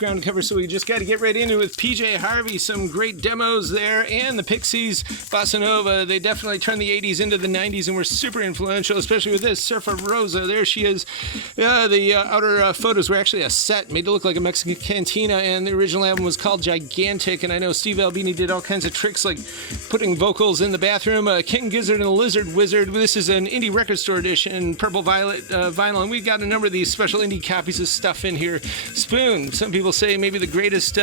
ground cover, so we just got to get right into it with PJ Harvey. Some great demos there, and the Pixies, Bossa Nova. They definitely turned the 80s into the 90s and were super influential, especially with this Surfer Rosa. There she is. The outer photos were actually a set made to look like a Mexican cantina, and the original album was called Gigantic, and I know Steve Albini did all kinds of tricks like putting vocals in the bathroom. King Gizzard and the Lizard Wizard. This is an indie record store edition, purple violet vinyl, and we've got a number of these special indie copies of stuff in here. Spoon, some people say maybe the greatest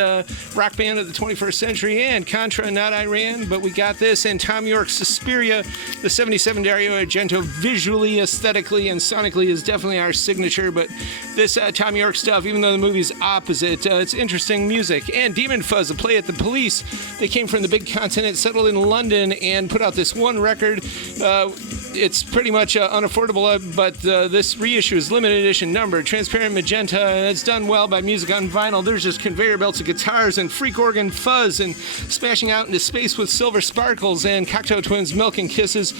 rock band of the 21st century, and Contra, not Iran, but we got this, and Tom York's Suspiria, the 77 Dario Argento, visually, aesthetically, and sonically is definitely our signature, but this Tom York stuff, even though the movie's opposite, it's interesting music. And Demon Fuzz, a play at the Police. They came from the big continent, settled in London, and put out this one record. It's pretty much unaffordable, but this reissue is limited edition numbered, transparent magenta, and it's done well by Music on Vinyl. There's just conveyor belts of guitars and freak organ fuzz and smashing out into space with silver sparkles and Cocteau Twins, Milk and Kisses.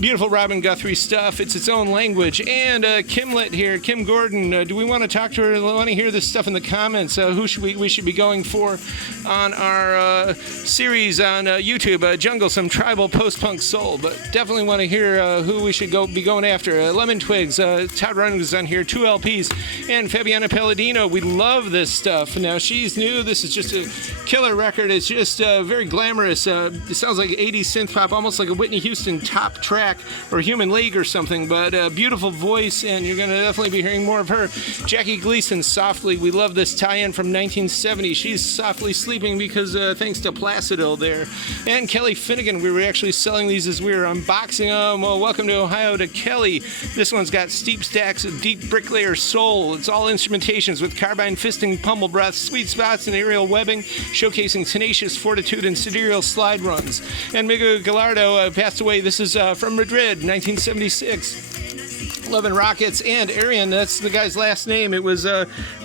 Beautiful Robin Guthrie stuff. It's its own language. And Kimlet here, Kim Gordon. Do we want to talk to her? Want to hear this stuff in the comments? Who should we should be going for on our series on YouTube? Jungle, some tribal post-punk soul, but definitely want to hear who we should be going after. Lemon Twigs, Todd Running is on here, 2 LPs, and Fabiana Palladino. We love this stuff. Now, she's new. This is just a killer record. It's just very glamorous. It sounds like 80s synth pop, almost like a Whitney Houston top track or Human League or something, but a beautiful voice, and you're going to definitely be hearing more of her. Jackie Gleason, Softly. We love this tie-in from 1970. She's softly sleeping because thanks to Placido there. And Kelly Finnegan. We were actually selling these as we were unboxing them. Well, welcome to Ohio to Kelly. This one's got steep stacks of deep bricklayer soul. It's all instrumentations with carbine fisting, pummel breaths, sweet spots, and aerial webbing, showcasing tenacious fortitude and sidereal slide runs. And Miguel Gallardo passed away. This is from Madrid, 1976. Love and Rockets and Arian, that's the guy's last name. It was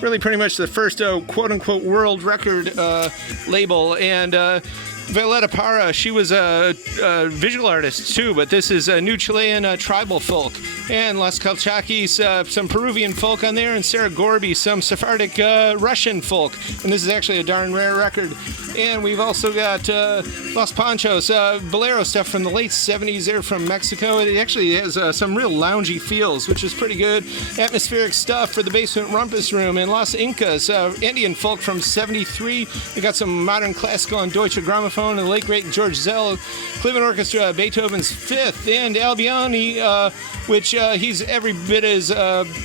really pretty much the first quote-unquote world record label, and Violeta Parra, she was a visual artist too, but this is a new Chilean tribal folk. And Las Calchaquis, some Peruvian folk on there, and Sarah Gorby, some Sephardic Russian folk. And this is actually a darn rare record. And we've also got Los Panchos, bolero stuff from the late 70s. They're from Mexico. It actually has some real loungy feels, which is pretty good. Atmospheric stuff for the basement rumpus room. And Los Incas, Indian folk from 73. We got some modern classical on Deutsche Grammophon, and the late great George Zell, Cleveland Orchestra, Beethoven's Fifth, and Albioni, which he's every bit as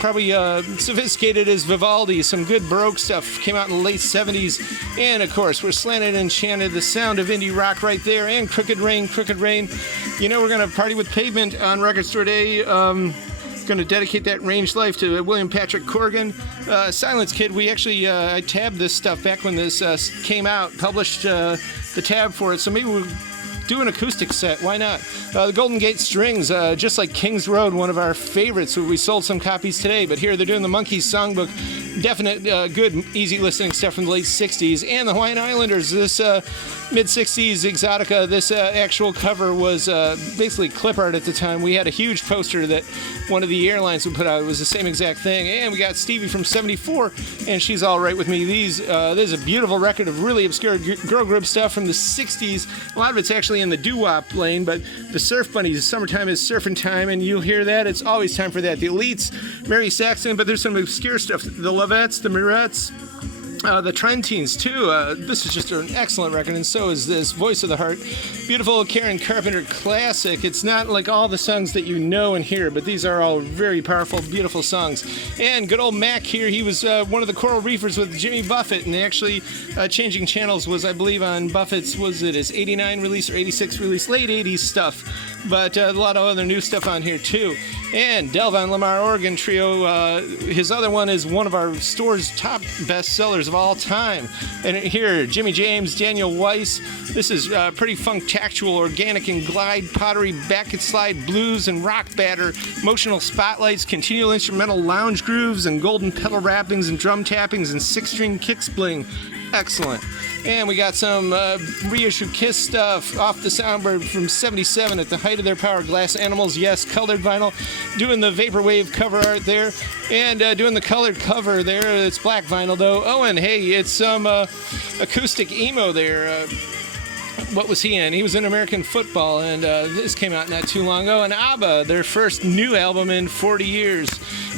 probably sophisticated as Vivaldi. Some good Baroque stuff came out in the late 70s. And of course, we're Slanted and Enchanted, the sound of indie rock right there. And Crooked Rain, Crooked Rain. You know, we're going to party with Pavement on Record Store Day. Going to dedicate that Range Life to William Patrick Corgan. Silence Kid, we actually, I tabbed this stuff back when this came out, published the tab for it, so maybe we'll do an acoustic set. Why not? The Golden Gate Strings, just like King's Road, one of our favorites. We sold some copies today, but here they're doing the Monkees Songbook. Definite, good, easy listening stuff from the late 60s. And the Hawaiian Islanders, this mid-60s Exotica, this actual cover was basically clip art at the time. We had a huge poster that one of the airlines would put out. It was the same exact thing. And we got Stevie from 74, and She's All Right With Me. This is a beautiful record of really obscure girl group stuff from the 60s. A lot of it's actually in the doo-wop lane, but the Surf Bunnies, Summertime is Surfing Time, and you'll hear that. It's always time for that. The Elites, Mary Saxon, but there's some obscure stuff. The Lovettes, the Mirettes, the tren-teens too. This is just an excellent record, and so is this Voice of the Heart. Beautiful Karen Carpenter classic. It's not like all the songs that you know and hear, but these are all very powerful, beautiful songs. And good old Mac here, he was one of the Coral Reefers with Jimmy Buffett, and actually Changing Channels was, I believe, on Buffett's, was it his 89 release or 86 release, late 80s stuff, but a lot of other new stuff on here too. And Delvon Lamar Organ Trio, his other one is one of our store's top best sellers of all time. And here, Jimmy James, Daniel Weiss. This is pretty funk-tactual, organic and glide, pottery, back and slide, blues and rock batter, emotional spotlights, continual instrumental lounge grooves, and golden pedal wrappings and drum tappings and six-string kick spling. Excellent. And we got some reissue Kiss stuff off the Soundbird from 77 at the height of their power. Glass Animals, yes, colored vinyl. Doing the Vaporwave cover art there. And doing the colored cover there. It's black vinyl, though. Owen hey, it's some acoustic emo there. What was he in? He was in American Football, and this came out not too long ago. And ABBA, their first new album in 40 years.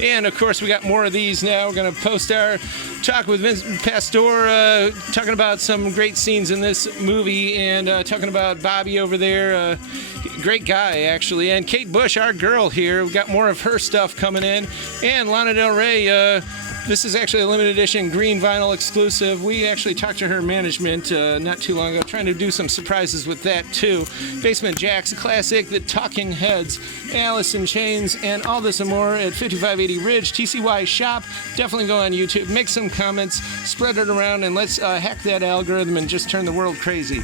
And, of course, we got more of these now. We're going to post our talk with Vince Pastore, talking about some great scenes in this movie, and talking about Bobby over there. Great guy, actually. And Kate Bush, our girl here. We've got more of her stuff coming in. And Lana Del Rey, this is actually a limited edition green vinyl exclusive. We actually talked to her management not too long ago, trying to do some surprises with that too. Basement Jaxx Classic, The Talking Heads, Alice in Chains, and all this and more at 5580 Ridge, TCY Shop. Definitely go on YouTube, make some comments, spread it around, and let's hack that algorithm and just turn the world crazy.